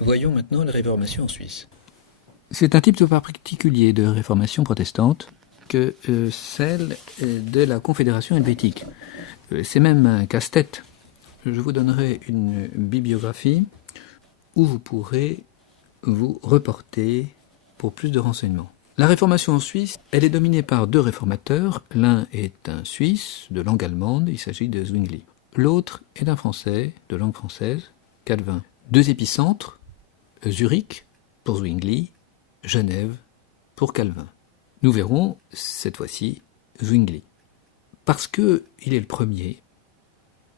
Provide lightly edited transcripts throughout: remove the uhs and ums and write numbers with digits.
Voyons maintenant la Réformation en Suisse. C'est un type de particulier de réformation protestante que celle de la Confédération helvétique. C'est même un casse-tête. Je vous donnerai une bibliographie où vous pourrez vous reporter pour plus de renseignements. La Réformation en Suisse, elle est dominée par deux réformateurs. L'un est un Suisse de langue allemande, il s'agit de Zwingli. L'autre est un Français de langue française, Calvin. Deux épicentres, Zurich pour Zwingli, Genève pour Calvin. Nous verrons cette fois-ci Zwingli. Parce qu'il est le premier,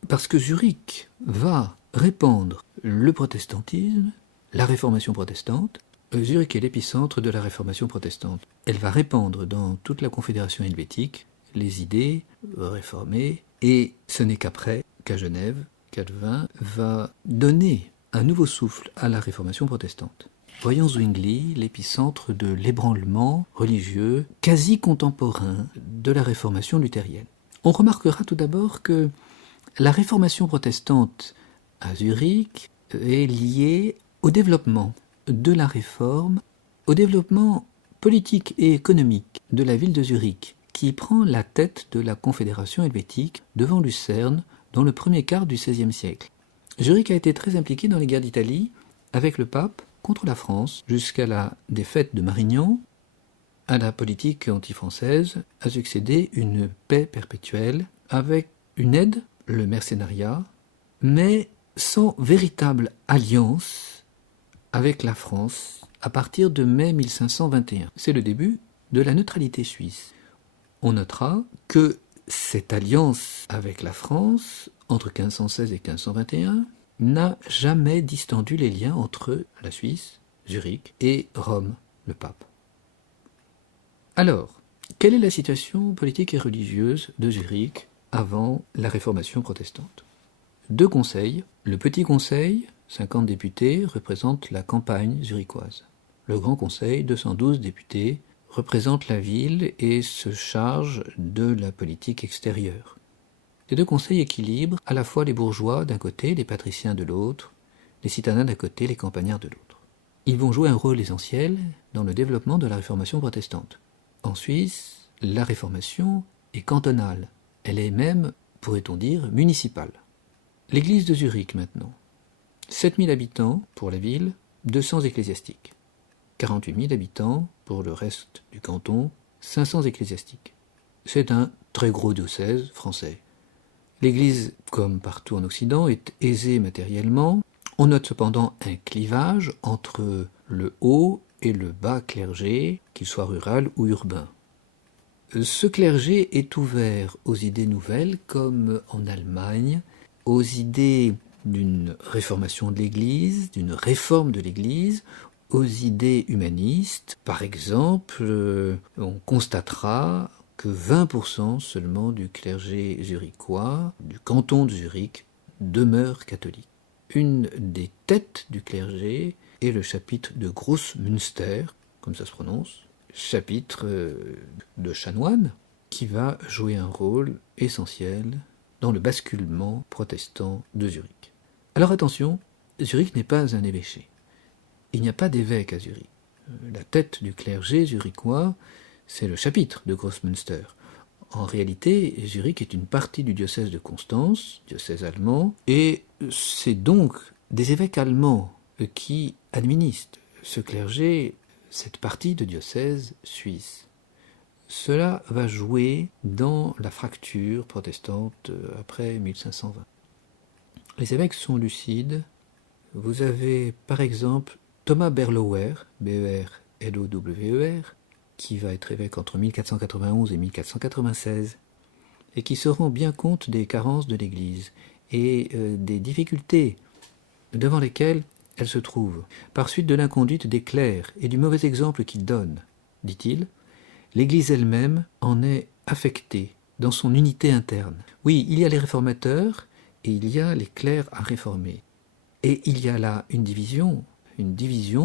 parce que Zurich va répandre le protestantisme, la réformation protestante. Zurich est l'épicentre de la réformation protestante. Elle va répandre dans toute la Confédération helvétique les idées réformées, et ce n'est qu'après qu'à Genève, Calvin va donner un nouveau souffle à la réformation protestante. Voyons Zwingli, l'épicentre de l'ébranlement religieux quasi contemporain de la réformation luthérienne. On remarquera tout d'abord que la réformation protestante à Zurich est liée au développement de la réforme, au développement politique et économique de la ville de Zurich, qui prend la tête de la Confédération helvétique devant Lucerne dans le premier quart du XVIe siècle. Zurich a été très impliqué dans les guerres d'Italie avec le pape contre la France jusqu'à la défaite de Marignan. À la politique anti-française a succédé une paix perpétuelle avec une aide, le mercénariat, mais sans véritable alliance avec la France à partir de mai 1521. C'est le début de la neutralité suisse. On notera que cette alliance avec la France, entre 1516 et 1521, n'a jamais distendu les liens entre la Suisse, Zurich, et Rome, le pape. Alors, quelle est la situation politique et religieuse de Zurich avant la réformation protestante? Deux conseils. Le petit conseil, 50 députés, représente la campagne zurichoise. Le grand conseil, 212 députés, représente la ville et se charge de la politique extérieure. Ces deux conseils équilibrent à la fois les bourgeois d'un côté, les patriciens de l'autre, les citadins d'un côté, les campagnards de l'autre. Ils vont jouer un rôle essentiel dans le développement de la réformation protestante. En Suisse, la réformation est cantonale. Elle est même, pourrait-on dire, municipale. L'église de Zurich maintenant. 7000 habitants pour la ville, 200 ecclésiastiques. 48 000 habitants pour le reste du canton, 500 ecclésiastiques. C'est un très gros diocèse français. L'Église, comme partout en Occident, est aisée matériellement. On note cependant un clivage entre le haut et le bas clergé, qu'il soit rural ou urbain. Ce clergé est ouvert aux idées nouvelles, comme en Allemagne, aux idées d'une réformation de l'Église, d'une réforme de l'Église, aux idées humanistes. Par exemple, on constatera que 20% seulement du clergé zurichois, du canton de Zurich, demeure catholique. Une des têtes du clergé est le chapitre de Großmünster, comme ça se prononce, chapitre de chanoines, qui va jouer un rôle essentiel dans le basculement protestant de Zurich. Alors attention, Zurich n'est pas un évêché. Il n'y a pas d'évêque à Zurich. La tête du clergé zurichois, c'est le chapitre de Großmünster. En réalité, Zurich est une partie du diocèse de Constance, diocèse allemand, et c'est donc des évêques allemands qui administrent ce clergé, cette partie de diocèse suisse. Cela va jouer dans la fracture protestante après 1520. Les évêques sont lucides. Vous avez par exemple Thomas Berlower, B-E-R-L-O-W-E-R, qui va être évêque entre 1491 et 1496, et qui se rend bien compte des carences de l'Église et des difficultés devant lesquelles elle se trouve, par suite de l'inconduite des clercs et du mauvais exemple qu'ils donnent. Dit-il, l'Église elle-même en est affectée dans son unité interne. Oui, il y a les réformateurs et il y a les clercs à réformer. Et il y a là une division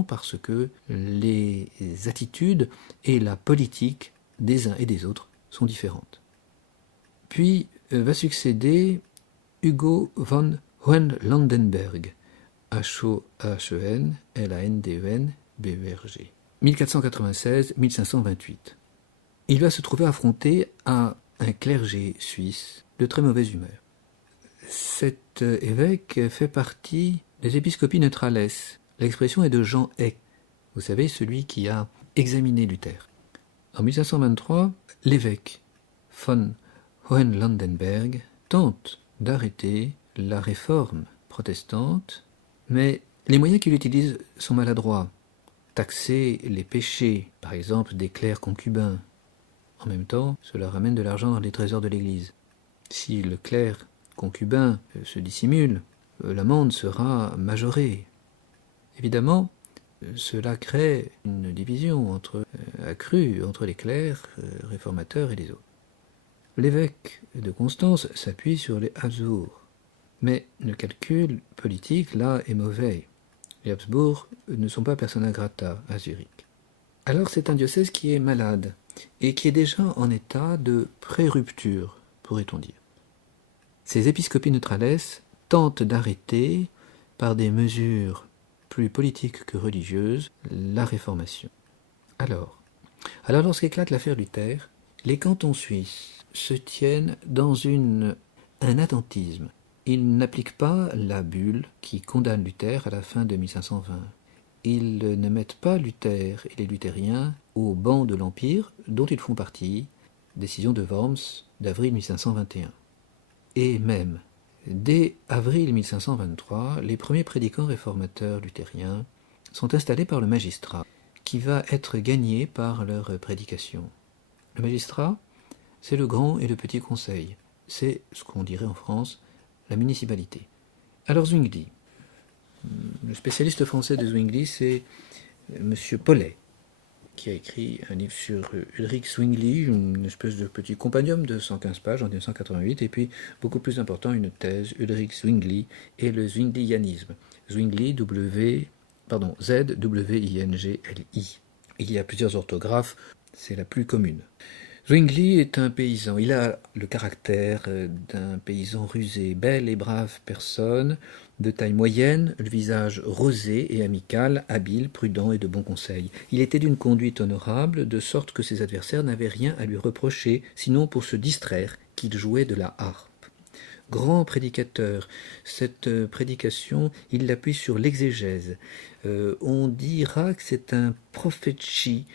parce que les attitudes et la politique des uns et des autres sont différentes. Puis va succéder Hugo von Hohenlandenberg H-O-H-E-N, L-A-N-D-E-N, B-E-R-G. 1496-1528. Il va se trouver affronté à un clergé suisse de très mauvaise humeur. Cet évêque fait partie des Episcopi Neutrales. L'expression est de Jean Eck, vous savez, celui qui a examiné Luther. En 1523, l'évêque von Hohenlandenberg tente d'arrêter la réforme protestante, mais les moyens qu'il utilise sont maladroits. Taxer les péchés, par exemple des clercs concubins. En même temps, cela ramène de l'argent dans les trésors de l'Église. Si le clerc concubin se dissimule, l'amende sera majorée. Évidemment, cela crée une division accrue entre les clercs réformateurs et les autres. L'évêque de Constance s'appuie sur les Habsbourg, mais le calcul politique là est mauvais. Les Habsbourg ne sont pas persona grata à Zurich. Alors c'est un diocèse qui est malade et qui est déjà en état de pré-rupture, pourrait-on dire. Ces épiscopi neutrales tentent d'arrêter, par des mesures plus politiques que religieuses, la réformation. Alors lorsqu'éclate l'affaire Luther, les cantons suisses se tiennent dans un attentisme. Ils n'appliquent pas la bulle qui condamne Luther à la fin de 1520. Ils ne mettent pas Luther et les luthériens au banc de l'Empire, dont ils font partie, décision de Worms d'avril 1521. Et même, dès avril 1523, les premiers prédicants réformateurs luthériens sont installés par le magistrat, qui va être gagné par leur prédication. Le magistrat, c'est le grand et le petit conseil. C'est ce qu'on dirait en France la municipalité. Alors Zwingli, le spécialiste français de Zwingli, c'est M. Paulet, qui a écrit un livre sur Ulrich Zwingli, une espèce de petit compendium de 115 pages en 1988, et puis, beaucoup plus important, une thèse, Ulrich Zwingli et le Zwinglianisme. Zwingli, Z-W-I-N-G-L-I. Il y a plusieurs orthographes, c'est la plus commune. Zwingli est un paysan, il a le caractère d'un paysan rusé, belle et brave personne, de taille moyenne, le visage rosé et amical, habile, prudent et de bons conseils. Il était d'une conduite honorable, de sorte que ses adversaires n'avaient rien à lui reprocher, sinon pour se distraire qu'il jouait de la harpe. Grand prédicateur, cette prédication, il l'appuie sur l'exégèse. On dira que c'est un prophétie,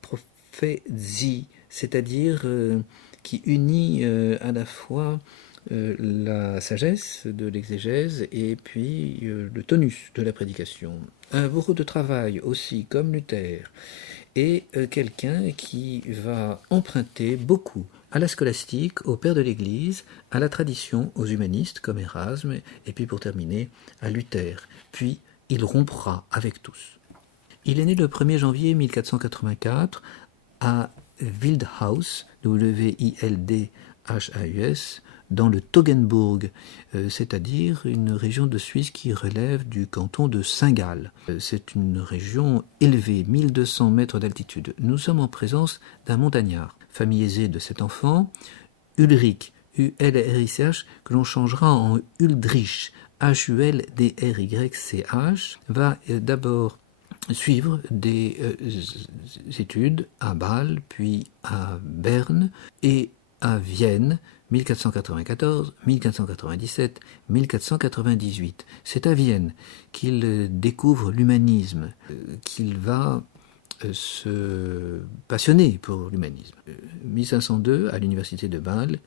prophétie, c'est-à-dire qui unit à la fois la sagesse de l'exégèse et puis le tonus de la prédication. Un bourreau de travail aussi, comme Luther, et quelqu'un qui va emprunter beaucoup à la scolastique, au père de l'Église, à la tradition, aux humanistes comme Erasme, et puis pour terminer, à Luther. Puis il rompra avec tous. Il est né le 1er janvier 1484 à Wildhaus, W-I-L-D-H-A-U-S, dans le Toggenburg, c'est-à-dire une région de Suisse qui relève du canton de Saint-Gall. C'est une région élevée, 1200 mètres d'altitude. Nous sommes en présence d'un montagnard. Famille aisée de cet enfant, Ulrich, U-L-R-I-C-H, que l'on changera en Uldrich, H-U-L-D-R-Y-C-H, va d'abord suivre des études à Bâle, puis à Berne et à Vienne, 1494, 1497, 1498. C'est à Vienne qu'il découvre l'humanisme, qu'il va se passionner pour l'humanisme. 1502, à l'université de Bâle,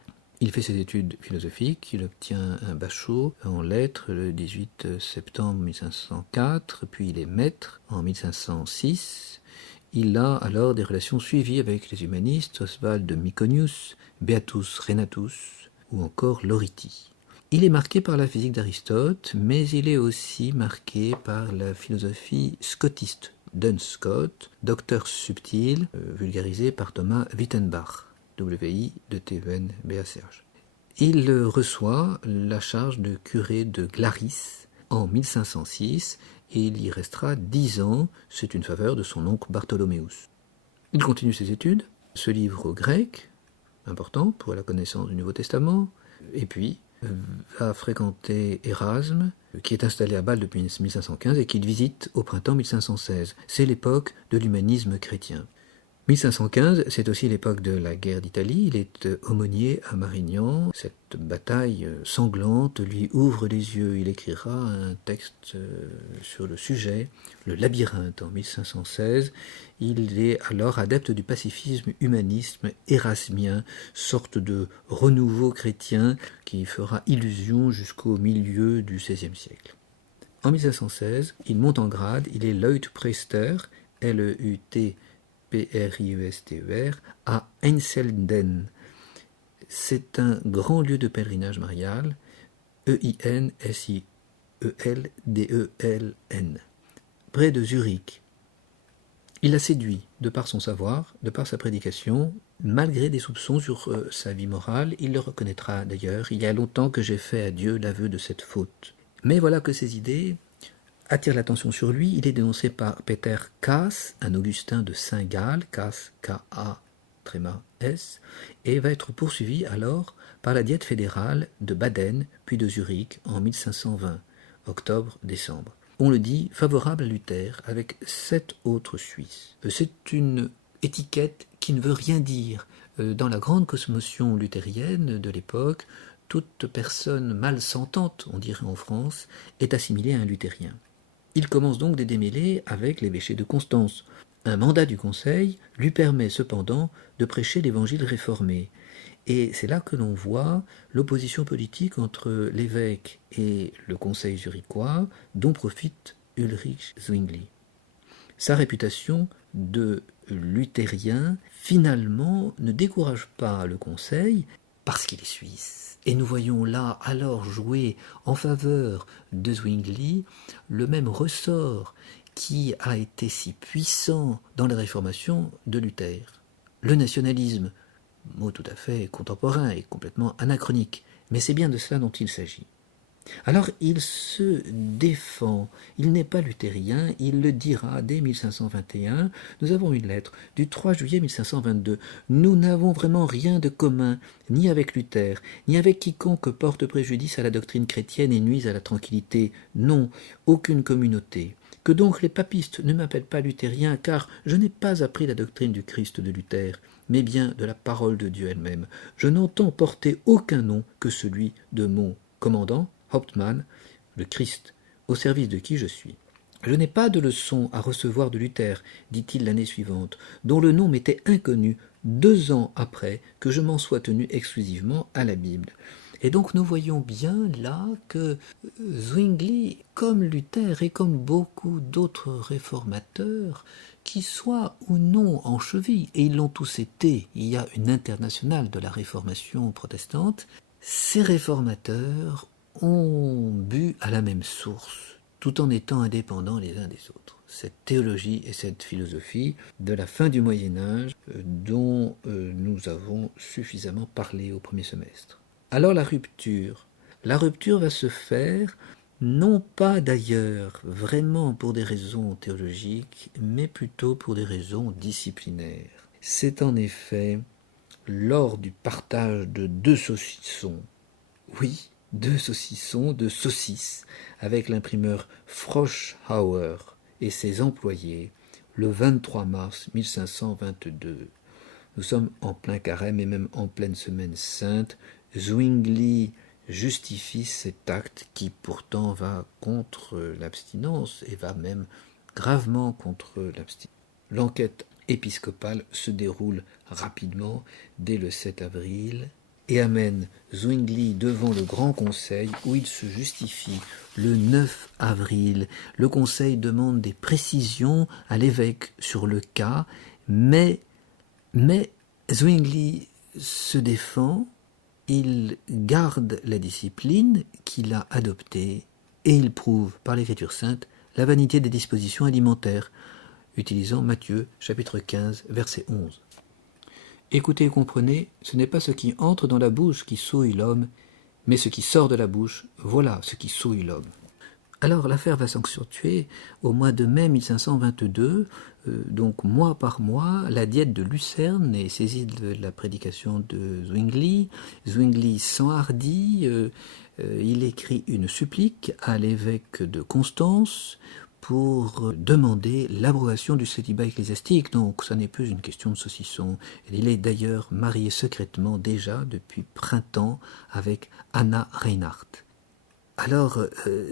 il fait ses études philosophiques, il obtient un bachot en lettres le 18 septembre 1504, puis il est maître en 1506. Il a alors des relations suivies avec les humanistes, Oswald de Myconius, Beatus Renatus ou encore Loriti. Il est marqué par la physique d'Aristote, mais il est aussi marqué par la philosophie scotiste, Duns Scott, docteur subtil, vulgarisé par Thomas Wittenbach. W-I-T-E-N-B-A-C-H. Il reçoit la charge de curé de Glaris en 1506 et il y restera 10 ans, c'est une faveur de son oncle Bartholoméus. Il continue ses études, se livre au grec, important pour la connaissance du Nouveau Testament, et puis va fréquenter Erasme, qui est installé à Bâle depuis 1515 et qu'il visite au printemps 1516. C'est l'époque de l'humanisme chrétien. 1515, c'est aussi l'époque de la guerre d'Italie. Il est aumônier à Marignan. Cette bataille sanglante lui ouvre les yeux. Il écrira un texte sur le sujet, le Labyrinthe, en 1516. Il est alors adepte du pacifisme humanisme érasmien, sorte de renouveau chrétien qui fera illusion jusqu'au milieu du XVIe siècle. En 1516, il monte en grade, il est Leutpriester, L-E-U-T P-R-I-E-S-T-E-R, à Einsiedeln. C'est un grand lieu de pèlerinage marial, E-I-N-S-I-E-L-D-E-L-N, près de Zurich. Il a séduit, de par son savoir, de par sa prédication, malgré des soupçons sur sa vie morale. Il le reconnaîtra d'ailleurs. Il y a longtemps que j'ai fait à Dieu l'aveu de cette faute. Mais voilà que ses idées attire l'attention sur lui. Il est dénoncé par Peter Caas, un Augustin de Saint-Gall, Caas, K-A-S, et va être poursuivi alors par la Diète fédérale de Baden, puis de Zurich, en 1520, octobre-décembre. On le dit favorable à Luther, avec 7 autres Suisses. C'est une étiquette qui ne veut rien dire. Dans la grande cosmotion luthérienne de l'époque, toute personne mal sentante, on dirait en France, est assimilée à un luthérien. Il commence donc des démêlés avec l'évêché de Constance. Un mandat du Conseil lui permet cependant de prêcher l'évangile réformé. Et c'est là que l'on voit l'opposition politique entre l'évêque et le Conseil zurichois, dont profite Ulrich Zwingli. Sa réputation de luthérien, finalement, ne décourage pas le Conseil, parce qu'il est suisse. Et nous voyons là alors jouer en faveur de Zwingli le même ressort qui a été si puissant dans la réformation de Luther. Le nationalisme, mot tout à fait contemporain et complètement anachronique, mais c'est bien de cela dont il s'agit. Alors il se défend, il n'est pas luthérien, il le dira dès 1521. Nous avons une lettre du 3 juillet 1522. Nous n'avons vraiment rien de commun, ni avec Luther, ni avec quiconque porte préjudice à la doctrine chrétienne et nuise à la tranquillité. Non, aucune communauté. Que donc les papistes ne m'appellent pas luthérien, car je n'ai pas appris la doctrine du Christ de Luther, mais bien de la parole de Dieu elle-même. Je n'entends porter aucun nom que celui de mon commandant, Hauptmann, le Christ, au service de qui je suis. Je n'ai pas de leçon à recevoir de Luther, dit-il l'année suivante, dont le nom m'était inconnu 2 ans après que je m'en sois tenu exclusivement à la Bible. Et donc nous voyons bien là que Zwingli, comme Luther et comme beaucoup d'autres réformateurs, qui soient ou non en cheville, et ils l'ont tous été, il y a une internationale de la réformation protestante, ces réformateurs ont bu à la même source, tout en étant indépendants les uns des autres. Cette théologie et cette philosophie de la fin du Moyen-Âge dont nous avons suffisamment parlé au premier semestre. Alors la rupture va se faire, non pas d'ailleurs vraiment pour des raisons théologiques, mais plutôt pour des raisons disciplinaires. C'est en effet lors du partage de 2 saucissons, oui, 2 saucissons, 2 saucisses, avec l'imprimeur Froschhauer et ses employés, le 23 mars 1522. Nous sommes en plein carême et même en pleine semaine sainte. Zwingli justifie cet acte qui pourtant va contre l'abstinence et va même gravement contre l'abstinence. L'enquête épiscopale se déroule rapidement dès le 7 avril et amène Zwingli devant le Grand Conseil où il se justifie le 9 avril. Le Conseil demande des précisions à l'évêque sur le cas, mais Zwingli se défend, il garde la discipline qu'il a adoptée et il prouve par l'Écriture sainte la vanité des dispositions alimentaires, utilisant Matthieu chapitre 15 verset 11. Écoutez et comprenez, ce n'est pas ce qui entre dans la bouche qui souille l'homme, mais ce qui sort de la bouche, voilà ce qui souille l'homme. Alors l'affaire va s'accentuer au mois de mai 1522, donc mois par mois, la diète de Lucerne est saisie de la prédication de Zwingli. Zwingli s'enhardit, il écrit une supplique à l'évêque de Constance pour demander l'abrogation du célibat ecclésiastique. Donc ça n'est plus une question de saucisson. Il est d'ailleurs marié secrètement déjà depuis printemps avec Anna Reinhardt. Alors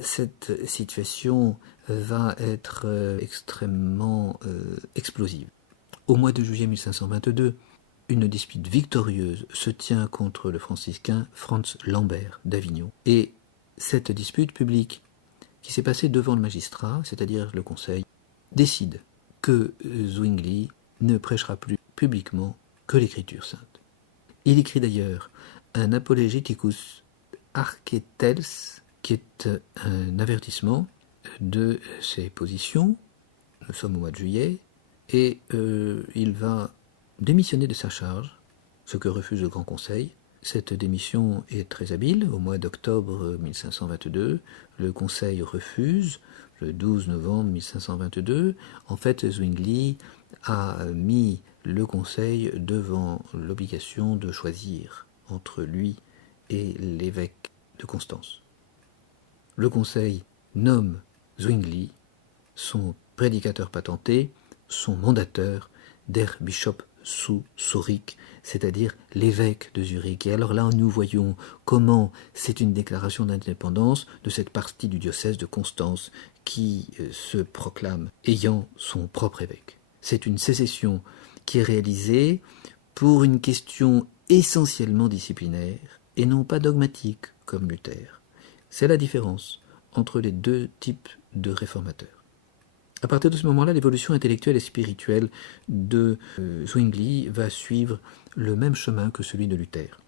cette situation va être extrêmement explosive. Au mois de juillet 1522, une dispute victorieuse se tient contre le franciscain Franz Lambert d'Avignon. Et cette dispute publique qui s'est passée devant le magistrat, c'est-à-dire le conseil, décide que Zwingli ne prêchera plus publiquement que l'écriture sainte. Il écrit d'ailleurs un Apologeticus Archetels, qui est un avertissement de ses positions. Nous sommes au mois de juillet, et il va démissionner de sa charge, ce que refuse le Grand Conseil. Cette démission est très habile. Au mois d'octobre 1522, le Conseil refuse. Le 12 novembre 1522, en fait, Zwingli a mis le Conseil devant l'obligation de choisir entre lui et l'évêque de Constance. Le Conseil nomme Zwingli son prédicateur patenté, son mandateur, der Bischof zu Zurich, c'est-à-dire l'évêque de Zurich. Et alors là, nous voyons comment c'est une déclaration d'indépendance de cette partie du diocèse de Constance qui se proclame ayant son propre évêque. C'est une sécession qui est réalisée pour une question essentiellement disciplinaire et non pas dogmatique comme Luther. C'est la différence entre les deux types de réformateurs. À partir de ce moment-là, l'évolution intellectuelle et spirituelle de Zwingli va suivre le même chemin que celui de Luther.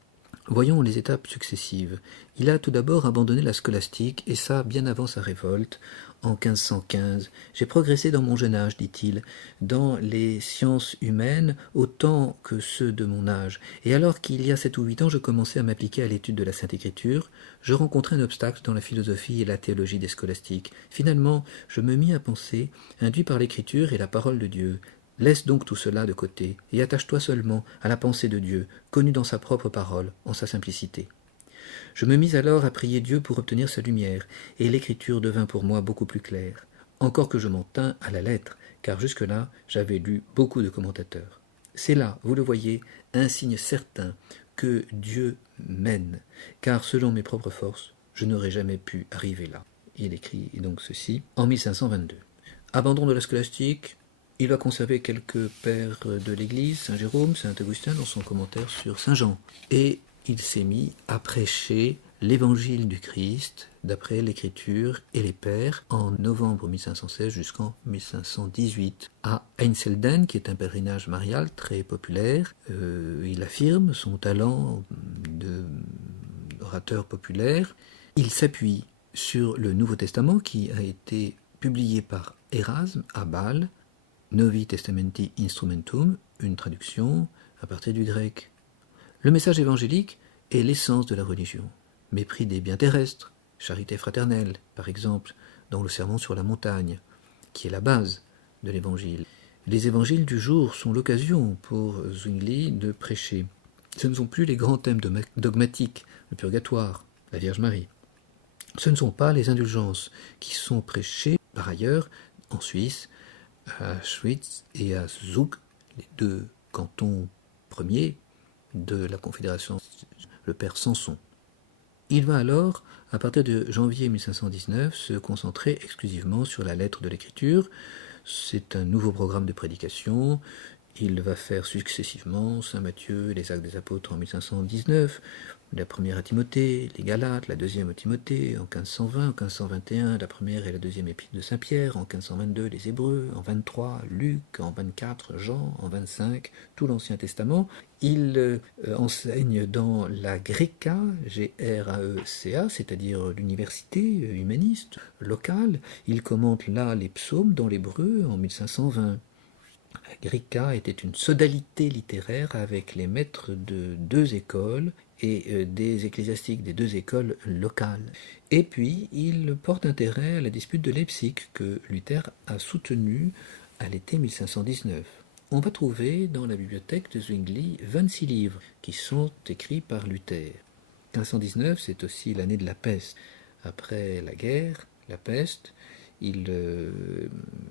Voyons les étapes successives. Il a tout d'abord abandonné la scolastique, et ça bien avant sa révolte, en 1515. « J'ai progressé dans mon jeune âge, dit-il, dans les sciences humaines autant que ceux de mon âge. Et alors qu'il y a 7 ou 8 ans, je commençais à m'appliquer à l'étude de la Sainte Écriture, je rencontrai un obstacle dans la philosophie et la théologie des scolastiques. Finalement, je me mis à penser, induit par l'Écriture et la parole de Dieu. Laisse donc tout cela de côté, et attache-toi seulement à la pensée de Dieu, connue dans sa propre parole, en sa simplicité. Je me mis alors à prier Dieu pour obtenir sa lumière, et l'Écriture devint pour moi beaucoup plus claire, encore que je m'en tins à la lettre, car jusque-là, j'avais lu beaucoup de commentateurs. C'est là, vous le voyez, un signe certain que Dieu mène, car selon mes propres forces, je n'aurais jamais pu arriver là. Il écrit donc ceci en 1522. Abandon de la scolastique. Il va conserver quelques pères de l'Église, Saint Jérôme, Saint Augustin, dans son commentaire sur Saint Jean. Et il s'est mis à prêcher l'évangile du Christ, d'après l'Écriture et les pères, en novembre 1516 jusqu'en 1518, à Einsiedeln, qui est un pèlerinage marial très populaire. Il affirme son talent d'orateur populaire. Il s'appuie sur le Nouveau Testament, qui a été publié par Érasme à Bâle, Novi Testamenti Instrumentum, une traduction à partir du grec. Le message évangélique est l'essence de la religion. Mépris des biens terrestres, charité fraternelle, par exemple, dans le sermon sur la montagne, qui est la base de l'évangile. Les évangiles du jour sont l'occasion pour Zwingli de prêcher. Ce ne sont plus les grands thèmes dogmatiques, le purgatoire, la Vierge Marie. Ce ne sont pas les indulgences qui sont prêchées, par ailleurs, en Suisse, à Schwyz et à Zug, les deux cantons premiers de la Confédération, le père Samson. Il va alors, à partir de janvier 1519, se concentrer exclusivement sur la lettre de l'Écriture. C'est un nouveau programme de prédication. Il va faire successivement Saint Matthieu et les Actes des Apôtres en 1519, la première à Timothée, les Galates, la deuxième à Timothée en 1520, en 1521, la première et la deuxième épître de Saint-Pierre, en 1522, les Hébreux, en 23, Luc, en 24, Jean, en 25, tout l'Ancien Testament. Il enseigne dans la Greca, G-R-A-E-C-A, c'est-à-dire l'université humaniste locale. Il commente là les psaumes dans l'hébreu en 1520. La Greca était une sodalité littéraire avec les maîtres de deux écoles et des ecclésiastiques des deux écoles locales. Et puis, il porte intérêt à la dispute de Leipzig que Luther a soutenue à l'été 1519. On va trouver dans la bibliothèque de Zwingli 26 livres qui sont écrits par Luther. 1519, c'est aussi l'année de la peste. Après la guerre, la peste, il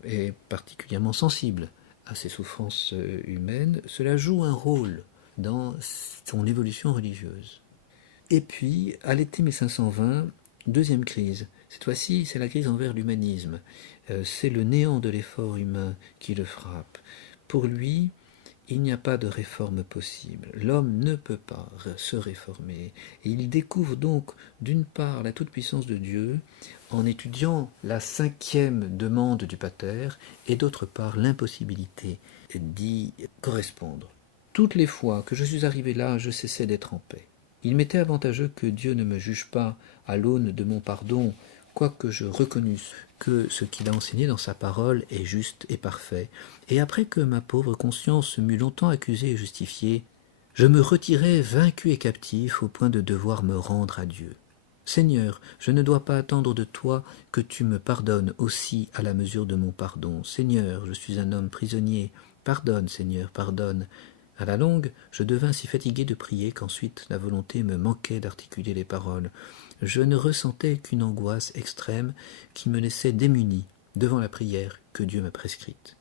est particulièrement sensible à ces souffrances humaines. Cela joue un rôle dans son évolution religieuse. Et puis, à l'été 1520, deuxième crise. Cette fois-ci, c'est la crise envers l'humanisme. C'est le néant de l'effort humain qui le frappe. Pour lui, il n'y a pas de réforme possible. L'homme ne peut pas se réformer. Et il découvre donc, d'une part, la toute-puissance de Dieu, en étudiant la 5e demande du Pater, et d'autre part, l'impossibilité d'y correspondre. Toutes les fois que je suis arrivé là, je cessais d'être en paix. Il m'était avantageux que Dieu ne me juge pas à l'aune de mon pardon, quoique je reconnusse que ce qu'il a enseigné dans sa parole est juste et parfait, et après que ma pauvre conscience m'eut longtemps accusé et justifié, je me retirai vaincu et captif au point de devoir me rendre à Dieu. Seigneur, je ne dois pas attendre de toi que tu me pardonnes aussi à la mesure de mon pardon. Seigneur, je suis un homme prisonnier. Pardonne, Seigneur, pardonne. À la longue, je devins si fatigué de prier qu'ensuite la volonté me manquait d'articuler les paroles. Je ne ressentais qu'une angoisse extrême qui me laissait démuni devant la prière que Dieu m'a prescrite.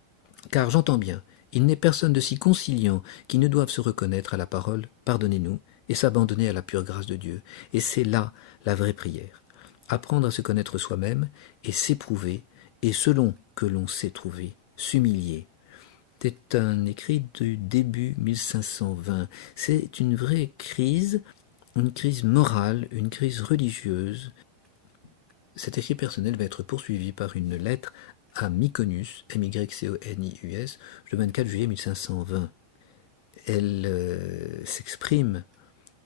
Car j'entends bien, il n'est personne de si conciliant qui ne doive se reconnaître à la parole « Pardonnez-nous » et s'abandonner à la pure grâce de Dieu. Et c'est là la vraie prière. Apprendre à se connaître soi-même et s'éprouver, et selon que l'on s'est trouvé, s'humilier. C'est un écrit du début 1520. C'est une vraie crise, une crise morale, une crise religieuse. Cet écrit personnel va être poursuivi par une lettre à Myconius, M-Y-C-O-N-I-U-S, le 24 juillet 1520. Elle s'exprime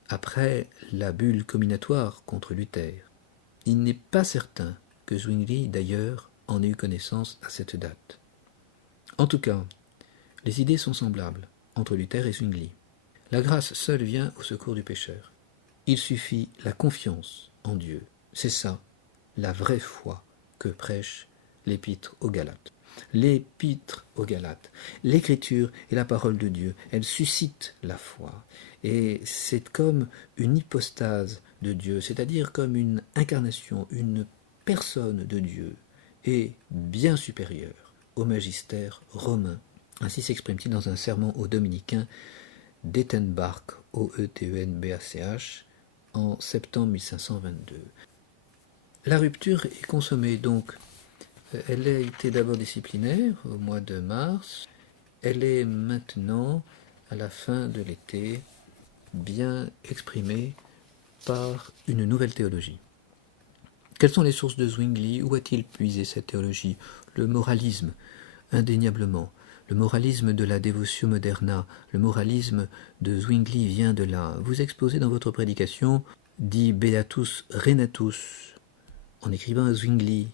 après la bulle comminatoire contre Luther. Il n'est pas certain que Zwingli, d'ailleurs, en ait eu connaissance à cette date. En tout cas, les idées sont semblables entre Luther et Zwingli. La grâce seule vient au secours du pécheur. Il suffit la confiance en Dieu. C'est ça, la vraie foi que prêche l'Épître aux Galates. L'Épître aux Galates, l'Écriture est la parole de Dieu. Elle suscite la foi. Et c'est comme une hypostase de Dieu, c'est-à-dire comme une incarnation, une personne de Dieu, et bien supérieure au magistère romain. Ainsi s'exprime-t-il dans un sermon aux Dominicains d'Ettenbach, O-E-T-E-N-B-A-C-H, en septembre 1522. La rupture est consommée donc. Elle a été d'abord disciplinaire au mois de mars. Elle est maintenant, à la fin de l'été, bien exprimée par une nouvelle théologie. Quelles sont les sources de Zwingli? Où a-t-il puisé cette théologie? Le moralisme, indéniablement. Le moralisme de la Devotio Moderna, le moralisme de Zwingli vient de là. Vous exposez dans votre prédication, dit Beatus Renatus, en écrivant à Zwingli,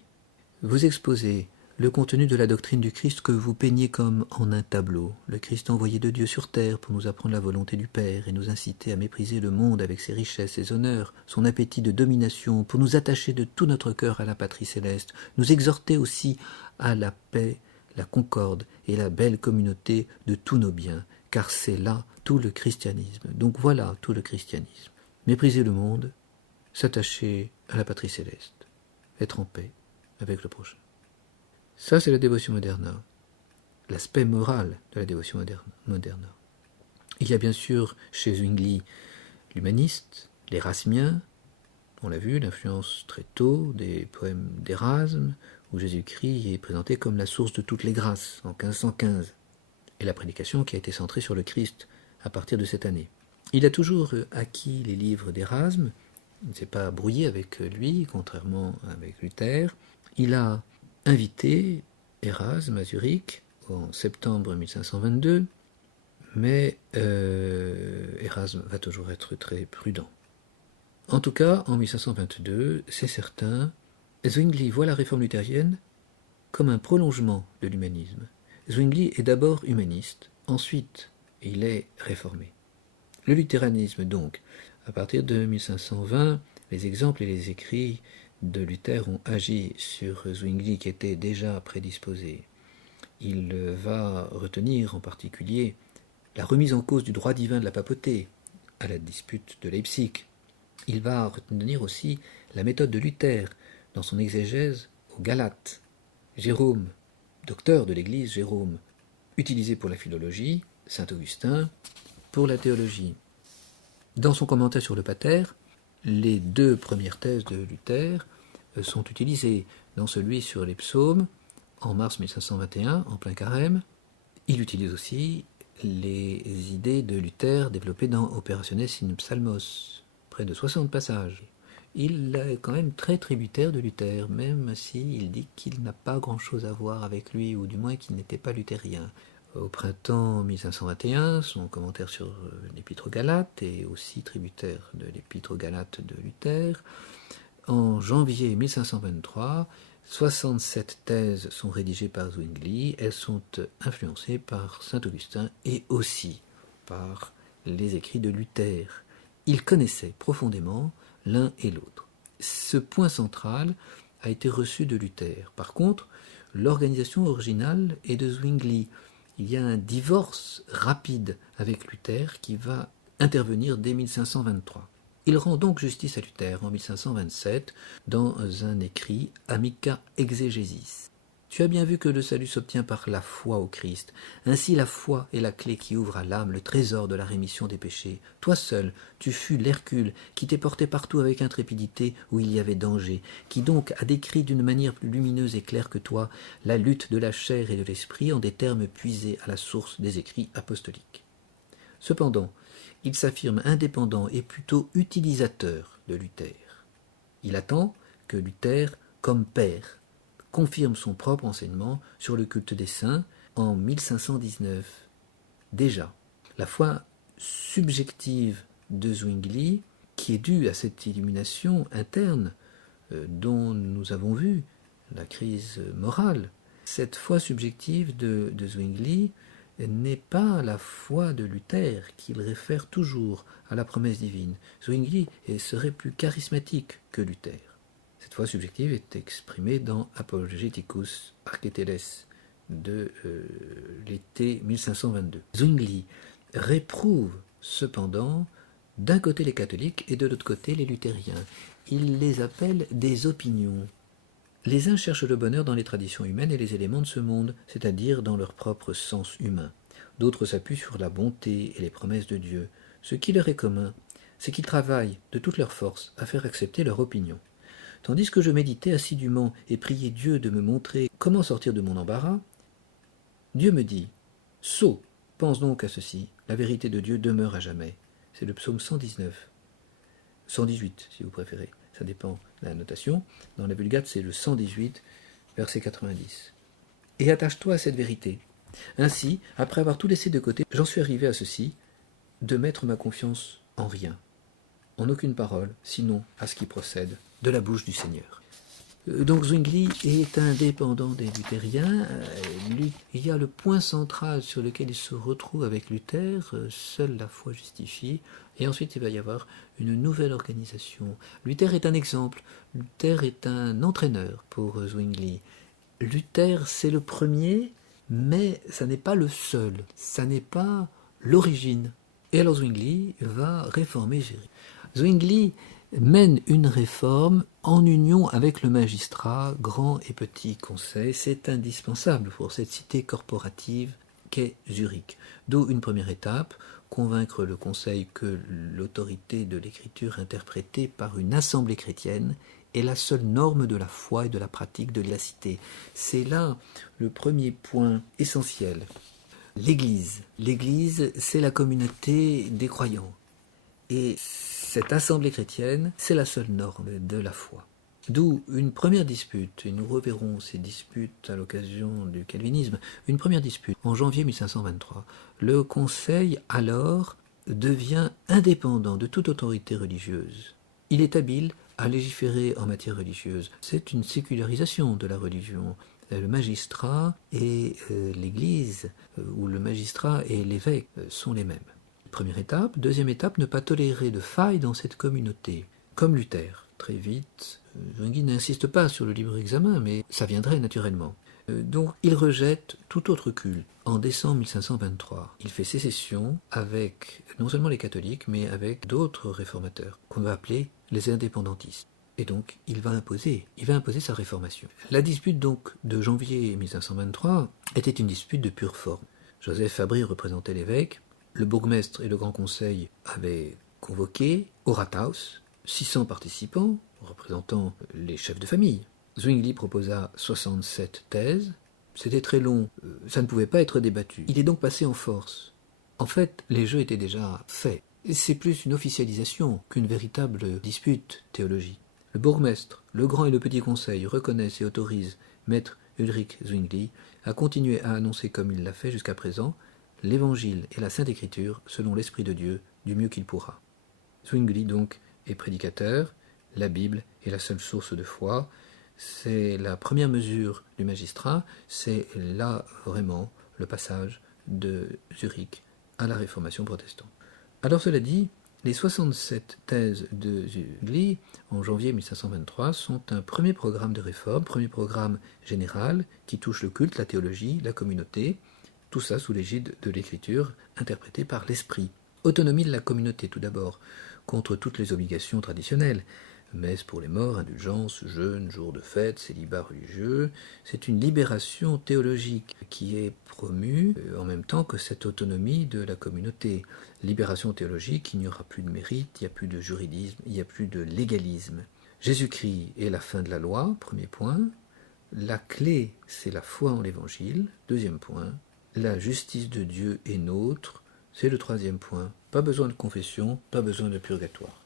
vous exposez le contenu de la doctrine du Christ que vous peignez comme en un tableau, le Christ envoyé de Dieu sur terre pour nous apprendre la volonté du Père et nous inciter à mépriser le monde avec ses richesses, ses honneurs, son appétit de domination, pour nous attacher de tout notre cœur à la patrie céleste, nous exhorter aussi à la paix, la concorde et la belle communauté de tous nos biens, car c'est là tout le christianisme. Donc voilà tout le christianisme. Mépriser le monde, s'attacher à la patrie céleste, être en paix avec le prochain. Ça, c'est la dévotion moderna, l'aspect moral de la dévotion moderna. Il y a bien sûr chez Zwingli l'humaniste, l'érasmien, on l'a vu, l'influence très tôt des poèmes d'Érasme, où Jésus-Christ est présenté comme la source de toutes les grâces, en 1515, et la prédication qui a été centrée sur le Christ à partir de cette année. Il a toujours acquis les livres d'Érasme, il ne s'est pas brouillé avec lui, contrairement avec Luther. Il a invité Érasme à Zurich en septembre 1522, mais Érasme va toujours être très prudent. En tout cas, en 1522, c'est certain, Zwingli voit la réforme luthérienne comme un prolongement de l'humanisme. Zwingli est d'abord humaniste, ensuite il est réformé. Le luthéranisme donc, à partir de 1520, les exemples et les écrits de Luther ont agi sur Zwingli qui était déjà prédisposé. Il va retenir en particulier la remise en cause du droit divin de la papauté à la dispute de Leipzig, Il va retenir aussi la méthode de Luther dans son exégèse aux Galates. Jérôme, docteur de l'Église, Jérôme, utilisé pour la philologie, saint Augustin pour la théologie. Dans son commentaire sur le Pater, les deux premières thèses de Luther sont utilisées. Dans celui sur les psaumes, en mars 1521, en plein carême, il utilise aussi les idées de Luther développées dans Operationes in Psalmos, près de 60 passages. Il est quand même très tributaire de Luther, même s'il dit qu'il n'a pas grand-chose à voir avec lui, ou du moins qu'il n'était pas luthérien. Au printemps 1521, son commentaire sur l'Épître aux Galates est aussi tributaire de l'Épître aux Galates de Luther. En janvier 1523, 67 thèses sont rédigées par Zwingli. Elles sont influencées par saint Augustin et aussi par les écrits de Luther. Ils connaissaient profondément l'un et l'autre. Ce point central a été reçu de Luther. Par contre, l'organisation originale est de Zwingli. Il y a un divorce rapide avec Luther qui va intervenir dès 1523. Il rend donc justice à Luther en 1527 dans un écrit Amica Exegesis. Tu as bien vu que le salut s'obtient par la foi au Christ. Ainsi la foi est la clé qui ouvre à l'âme le trésor de la rémission des péchés. Toi seul, tu fus l'Hercule qui t'est porté partout avec intrépidité où il y avait danger, qui donc a décrit d'une manière plus lumineuse et claire que toi la lutte de la chair et de l'esprit en des termes puisés à la source des écrits apostoliques. Cependant, il s'affirme indépendant et plutôt utilisateur de Luther. Il attend que Luther, comme père, confirme son propre enseignement sur le culte des saints en 1519. Déjà, la foi subjective de Zwingli, qui est due à cette illumination interne dont nous avons vu la crise morale, cette foi subjective de Zwingli n'est pas la foi de Luther, qu'il réfère toujours à la promesse divine. Zwingli serait plus charismatique que Luther. Cette foi subjective est exprimée dans Apologeticus Archeteles de l'été 1522. Zwingli réprouve cependant d'un côté les catholiques et de l'autre côté les luthériens. Il les appelle des opinions. Les uns cherchent le bonheur dans les traditions humaines et les éléments de ce monde, c'est-à-dire dans leur propre sens humain. D'autres s'appuient sur la bonté et les promesses de Dieu. Ce qui leur est commun, c'est qu'ils travaillent de toute leur force à faire accepter leur opinion. Tandis que je méditais assidûment et priais Dieu de me montrer comment sortir de mon embarras, Dieu me dit « Sot, pense donc à ceci, la vérité de Dieu demeure à jamais. » C'est le psaume 119. 118, si vous préférez. Ça dépend de la notation. Dans la Vulgate, c'est le 118, verset 90. Et attache-toi à cette vérité. Ainsi, après avoir tout laissé de côté, j'en suis arrivé à ceci, de mettre ma confiance en rien, en aucune parole, sinon à ce qui procède de la bouche du Seigneur. Donc Zwingli est indépendant des luthériens. Il y a le point central sur lequel il se retrouve avec Luther, seule la foi justifie, et ensuite il va y avoir une nouvelle organisation. Luther est un exemple, Luther est un entraîneur pour Zwingli. Luther c'est le premier, mais ça n'est pas le seul, ça n'est pas l'origine. Et alors Zwingli va réformer Jérémie. Zwingli mène une réforme en union avec le magistrat, grand et petit conseil. C'est indispensable pour cette cité corporative qu'est Zurich. D'où une première étape, convaincre le conseil que l'autorité de l'écriture interprétée par une assemblée chrétienne est la seule norme de la foi et de la pratique de la cité. C'est là le premier point essentiel. L'Église. L'Église, c'est la communauté des croyants. Et cette assemblée chrétienne, c'est la seule norme de la foi. D'où une première dispute, et nous reverrons ces disputes à l'occasion du calvinisme, une première dispute en janvier 1523. Le Conseil, alors, devient indépendant de toute autorité religieuse. Il est habile à légiférer en matière religieuse. C'est une sécularisation de la religion. Le magistrat et l'Église, où le magistrat et l'évêque sont les mêmes. Première étape. Deuxième étape, ne pas tolérer de failles dans cette communauté. Comme Luther, très vite, Zwingli n'insiste pas sur le libre examen, mais ça viendrait naturellement. Donc il rejette tout autre culte. En décembre 1523, il fait sécession avec non seulement les catholiques, mais avec d'autres réformateurs, qu'on va appeler les indépendantistes. Et donc il va imposer sa réformation. La dispute donc de janvier 1523 était une dispute de pure forme. Joseph Fabry représentait l'évêque, le bourgmestre et le grand conseil avaient convoqué au Rathaus 600 participants, représentant les chefs de famille. Zwingli proposa 67 thèses. C'était très long, ça ne pouvait pas être débattu. Il est donc passé en force. En fait, les jeux étaient déjà faits. C'est plus une officialisation qu'une véritable dispute théologique. Le bourgmestre, le grand et le petit conseil reconnaissent et autorisent maître Ulrich Zwingli à continuer à annoncer comme il l'a fait jusqu'à présent l'Évangile et la Sainte Écriture selon l'Esprit de Dieu du mieux qu'il pourra. Zwingli donc est prédicateur, la Bible est la seule source de foi, c'est la première mesure du magistrat, c'est là vraiment le passage de Zurich à la réformation protestante. Alors cela dit, les 67 thèses de Zwingli en janvier 1523 sont un premier programme de réforme, premier programme général qui touche le culte, la théologie, la communauté, tout ça sous l'égide de l'écriture interprétée par l'esprit. Autonomie de la communauté tout d'abord, contre toutes les obligations traditionnelles. Messe pour les morts, indulgence, jeûne, jour de fête, célibat religieux. C'est une libération théologique qui est promue en même temps que cette autonomie de la communauté. Libération théologique, il n'y aura plus de mérite, il n'y a plus de juridisme, il n'y a plus de légalisme. Jésus-Christ est la fin de la loi, premier point. La clé, c'est la foi en l'Évangile, deuxième point. La justice de Dieu est nôtre, c'est le troisième point. Pas besoin de confession, pas besoin de purgatoire.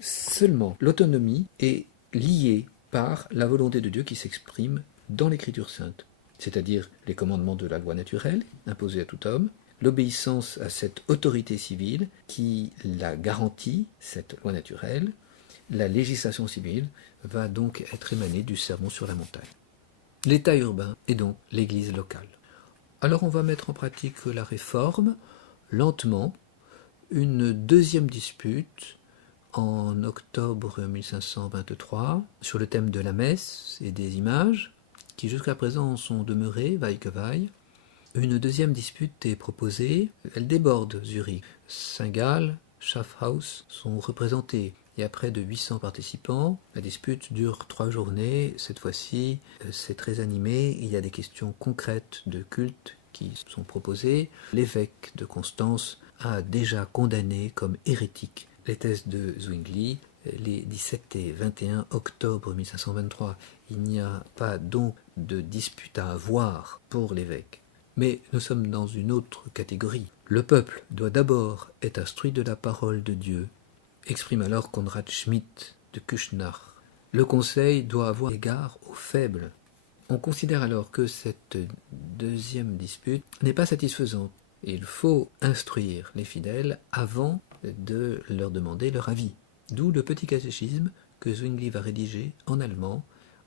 Seulement, l'autonomie est liée par la volonté de Dieu qui s'exprime dans l'Écriture sainte, c'est-à-dire les commandements de la loi naturelle imposés à tout homme, l'obéissance à cette autorité civile qui la garantit, cette loi naturelle. La législation civile va donc être émanée du sermon sur la montagne. L'État urbain est donc l'Église locale. Alors on va mettre en pratique la réforme, lentement, une deuxième dispute en octobre 1523 sur le thème de la messe et des images, qui jusqu'à présent sont demeurées, vaille que vaille. Une deuxième dispute est proposée, elle déborde Zurich. Saint-Gall, Schaffhaus sont représentés. Il y a près de 800 participants. La dispute dure 3 journées. Cette fois-ci, c'est très animé. Il y a des questions concrètes de culte qui sont proposées. L'évêque de Constance a déjà condamné comme hérétiques les thèses de Zwingli les 17 et 21 octobre 1523. Il n'y a pas donc de dispute à avoir pour l'évêque. Mais nous sommes dans une autre catégorie. Le peuple doit d'abord être instruit de la parole de Dieu, exprime alors Konrad Schmidt de Kuchnach. Le conseil doit avoir égard aux faibles. On considère alors que cette deuxième dispute n'est pas satisfaisante. Il faut instruire les fidèles avant de leur demander leur avis. D'où le petit catéchisme que Zwingli va rédiger en allemand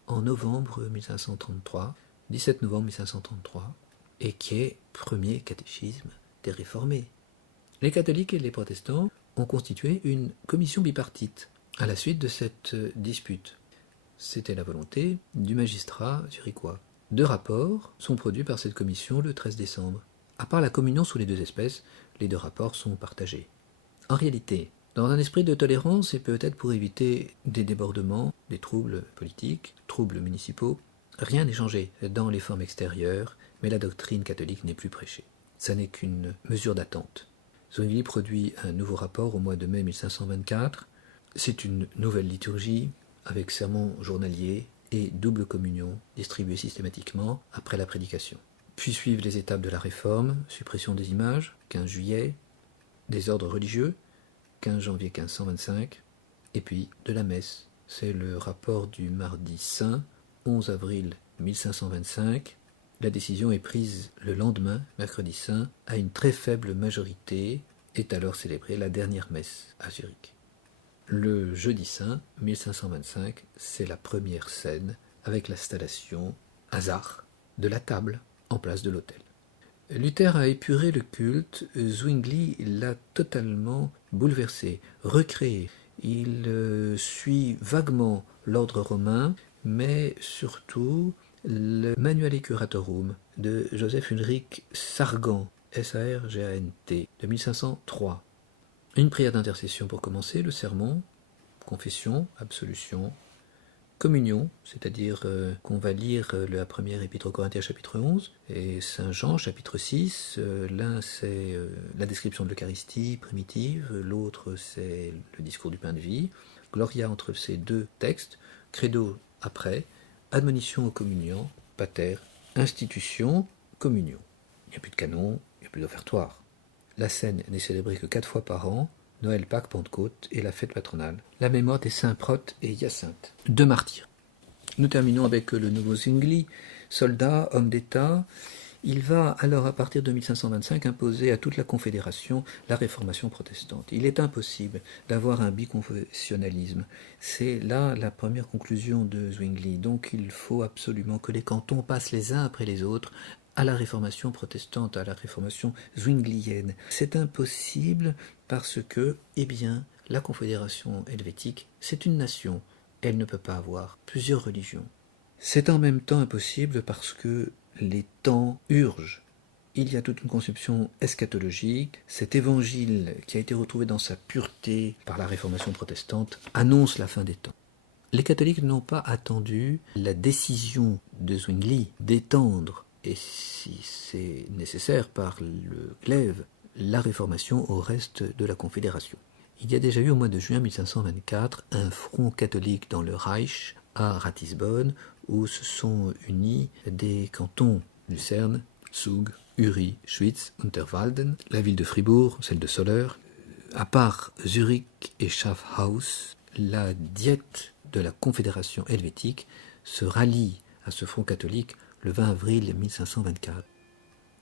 en novembre 1533, 17 novembre 1533, et qui est premier catéchisme des réformés. Les catholiques et les protestants ont constitué une commission bipartite à la suite de cette dispute. C'était la volonté du magistrat zurichois. 2 rapports sont produits par cette commission le 13 décembre. À part la communion sous les 2 espèces, les 2 rapports sont partagés. En réalité, dans un esprit de tolérance et peut-être pour éviter des débordements, des troubles politiques, troubles municipaux, rien n'est changé dans les formes extérieures, mais la doctrine catholique n'est plus prêchée. Ça n'est qu'une mesure d'attente. Zwingli produit un nouveau rapport au mois de mai 1524. C'est une nouvelle liturgie avec sermon journalier et double communion distribuée systématiquement après la prédication. Puis suivent les étapes de la réforme, suppression des images, 15 juillet, des ordres religieux, 15 janvier 1525, et puis de la messe. C'est le rapport du mardi saint, 11 avril 1525. La décision est prise le lendemain, mercredi saint, à une très faible majorité, est alors célébrée la dernière messe à Zurich. Le jeudi saint, 1525, c'est la première scène avec l'installation, hasard, de la table en place de l'autel. Luther a épuré le culte, Zwingli l'a totalement bouleversé, recréé. Il suit vaguement l'ordre romain, mais surtout le Manuale Curatorum de Joseph Ulrich Sargant, S-A-R-G-A-N-T, de 1503. Une prière d'intercession pour commencer, le sermon, confession, absolution, communion, c'est-à-dire qu'on va lire la première épître aux Corinthiens chapitre 11 et Saint Jean chapitre 6. L'un c'est la description de l'Eucharistie primitive, l'autre c'est le discours du pain de vie. Gloria entre ces deux textes, credo après, admonition aux communiants, pater, institution, communion. Il n'y a plus de canon, il n'y a plus d'offertoire. La scène n'est célébrée que 4 fois par an, Noël, Pâques, Pentecôte et la fête patronale. La mémoire des saints Prote et Hyacinthe, 2 martyrs. Nous terminons avec le nouveau Zwingli, soldat, homme d'État. Il va alors, à partir de 1525, imposer à toute la Confédération la réformation protestante. Il est impossible d'avoir un biconfessionnalisme. C'est là la première conclusion de Zwingli. Donc il faut absolument que les cantons passent les uns après les autres à la réformation protestante, à la réformation zwinglienne. C'est impossible parce que, la Confédération helvétique, c'est une nation. Elle ne peut pas avoir plusieurs religions. C'est en même temps impossible parce que les temps urgent. Il y a toute une conception eschatologique. Cet évangile qui a été retrouvé dans sa pureté par la réformation protestante annonce la fin des temps. Les catholiques n'ont pas attendu la décision de Zwingli d'étendre, et si c'est nécessaire par le glaive, la réformation au reste de la Confédération. Il y a déjà eu au mois de juin 1524 un front catholique dans le Reich à Ratisbonne où se sont unis des cantons Lucerne, Zug, Uri, Schwyz, Unterwalden, la ville de Fribourg, celle de Soleure. À part Zurich et Schaffhouse, la diète de la Confédération helvétique se rallie à ce front catholique le 20 avril 1524.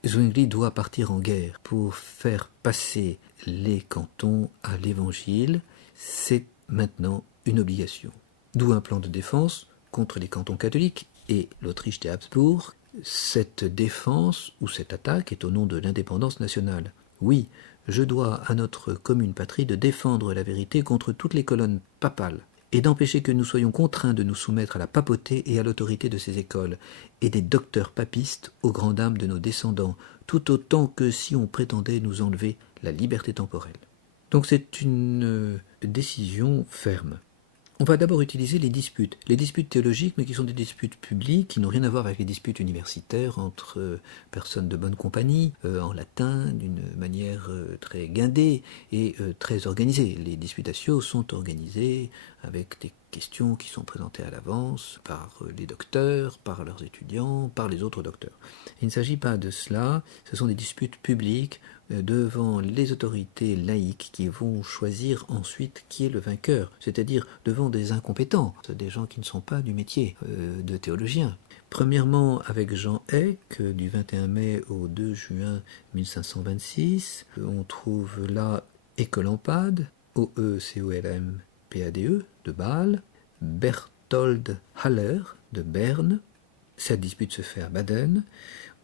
Zwingli doit partir en guerre pour faire passer les cantons à l'Évangile. C'est maintenant une obligation. D'où un plan de défense contre les cantons catholiques et l'Autriche des Habsbourg. Cette défense ou cette attaque est au nom de l'indépendance nationale. Oui, je dois à notre commune patrie de défendre la vérité contre toutes les colonnes papales et d'empêcher que nous soyons contraints de nous soumettre à la papauté et à l'autorité de ces écoles, et des docteurs papistes aux grandes dames de nos descendants, tout autant que si on prétendait nous enlever la liberté temporelle. Donc c'est une décision ferme. On va d'abord utiliser les disputes théologiques, mais qui sont des disputes publiques, qui n'ont rien à voir avec les disputes universitaires entre personnes de bonne compagnie, en latin, d'une manière très guindée et très organisée. Les disputatio sont organisées avec des questions qui sont présentées à l'avance par les docteurs, par leurs étudiants, par les autres docteurs. Il ne s'agit pas de cela, ce sont des disputes publiques devant les autorités laïques qui vont choisir ensuite qui est le vainqueur, c'est-à-dire devant des incompétents, des gens qui ne sont pas du métier de théologien. Premièrement, avec Jean Eck, du 21 mai au 2 juin 1526, on trouve là Écolampade, O-E-C-O-L-M-P-A-D-E, de Bâle, Berthold Haller, de Berne. Cette dispute se fait à Baden.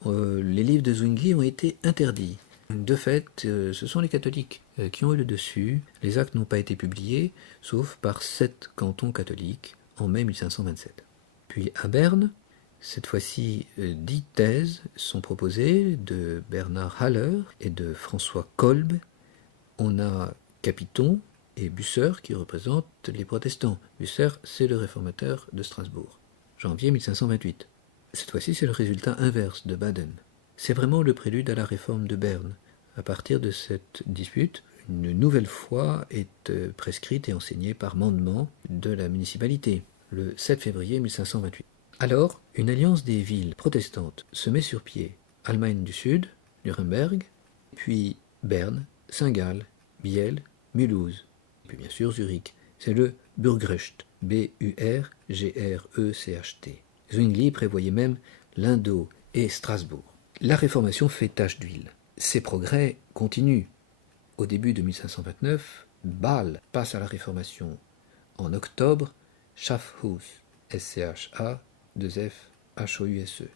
Les livres de Zwingli ont été interdits. De fait, ce sont les catholiques qui ont eu le dessus. Les actes n'ont pas été publiés, sauf par 7 cantons catholiques en mai 1527. Puis à Berne, cette fois-ci 10 thèses sont proposées de Bernard Haller et de François Kolb. On a Capiton et Bucer qui représentent les protestants. Bucer, c'est le réformateur de Strasbourg. Janvier 1528. Cette fois-ci, c'est le résultat inverse de Baden. C'est vraiment le prélude à la réforme de Berne. À partir de cette dispute, une nouvelle foi est prescrite et enseignée par mandement de la municipalité, le 7 février 1528. Alors, une alliance des villes protestantes se met sur pied. Allemagne du Sud, Nuremberg, puis Berne, Saint-Gall, Biel, Mulhouse, puis bien sûr Zurich. C'est le Burgrecht, B-U-R-G-R-E-C-H-T. Zwingli prévoyait même Lindow et Strasbourg. La Réformation fait tache d'huile. Ces progrès continuent. Au début de 1529, Bâle passe à la Réformation. En octobre, Schaffhouse, S-C-H-A-2-F-H-O-U-S-E.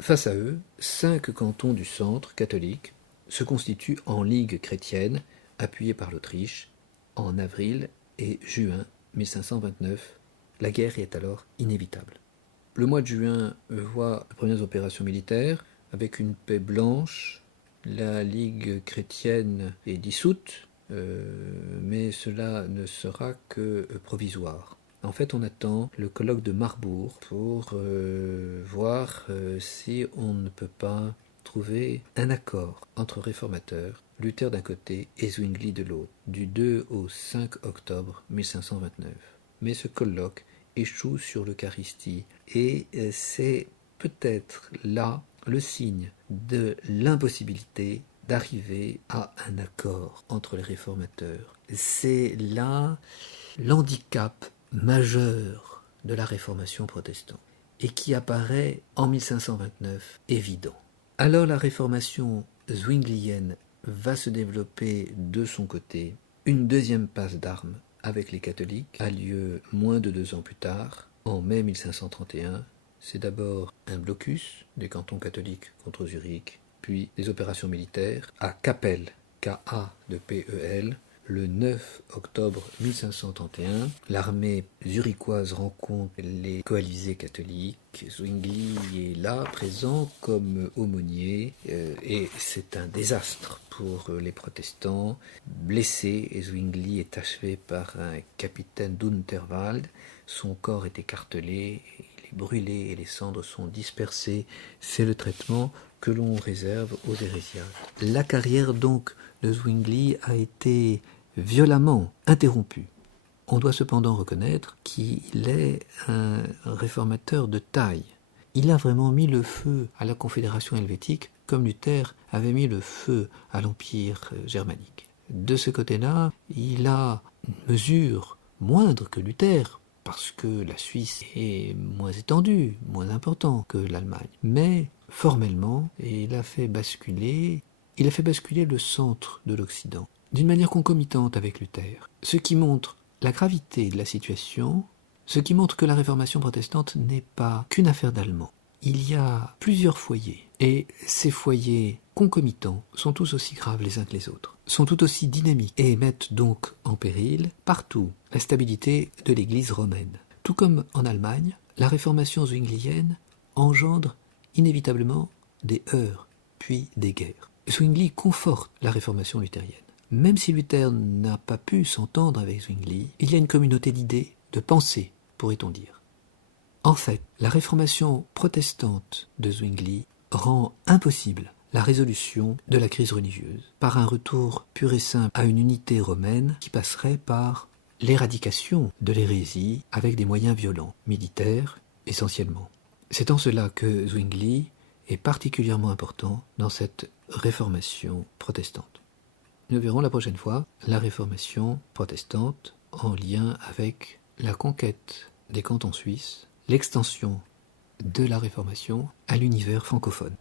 Face à eux, 5 cantons du centre catholique se constituent en Ligue chrétienne, appuyée par l'Autriche, en avril et juin 1529. La guerre est alors inévitable. Le mois de juin voit les premières opérations militaires avec une paix blanche. La Ligue chrétienne est dissoute, mais cela ne sera que provisoire. En fait, on attend le colloque de Marbourg pour voir si on ne peut pas trouver un accord entre réformateurs, Luther d'un côté et Zwingli de l'autre, du 2 au 5 octobre 1529. Mais ce colloque échoue sur l'Eucharistie et c'est peut-être là le signe de l'impossibilité d'arriver à un accord entre les réformateurs. C'est là l'handicap majeur de la réformation protestante et qui apparaît en 1529 évident. Alors la réformation zwinglienne va se développer de son côté. Une deuxième passe d'armes avec les catholiques a lieu moins de 2 ans plus tard, en mai 1531. C'est d'abord un blocus des cantons catholiques contre Zurich, puis des opérations militaires à Kappel, K-A-P-E-L. Le 9 octobre 1531, l'armée zurichoise rencontre les coalisés catholiques. Zwingli est là, présent comme aumônier, et c'est un désastre pour les protestants. Blessé, Zwingli est achevé par un capitaine d'Unterwald. Son corps est écartelé, il est brûlé et les cendres sont dispersées. C'est le traitement que l'on réserve aux hérésiarques. La carrière donc de Zwingli a été violemment interrompu. On doit cependant reconnaître qu'il est un réformateur de taille. Il a vraiment mis le feu à la Confédération helvétique comme Luther avait mis le feu à l'Empire germanique. De ce côté-là, il a une mesure moindre que Luther, parce que la Suisse est moins étendue, moins importante que l'Allemagne. Mais formellement, il a fait basculer le centre de l'Occident d'une manière concomitante avec Luther, ce qui montre la gravité de la situation, ce qui montre que la réformation protestante n'est pas qu'une affaire d'Allemands. Il y a plusieurs foyers, et ces foyers concomitants sont tous aussi graves les uns que les autres, sont tout aussi dynamiques et mettent donc en péril partout la stabilité de l'Église romaine. Tout comme en Allemagne, la réformation zwinglienne engendre inévitablement des heurts, puis des guerres. Zwingli conforte la réformation luthérienne. Même si Luther n'a pas pu s'entendre avec Zwingli, il y a une communauté d'idées, de pensées, pourrait-on dire. En fait, la réformation protestante de Zwingli rend impossible la résolution de la crise religieuse par un retour pur et simple à une unité romaine qui passerait par l'éradication de l'hérésie avec des moyens violents, militaires essentiellement. C'est en cela que Zwingli est particulièrement important dans cette réformation protestante. Nous verrons la prochaine fois la réformation protestante en lien avec la conquête des cantons suisses, l'extension de la réformation à l'univers francophone.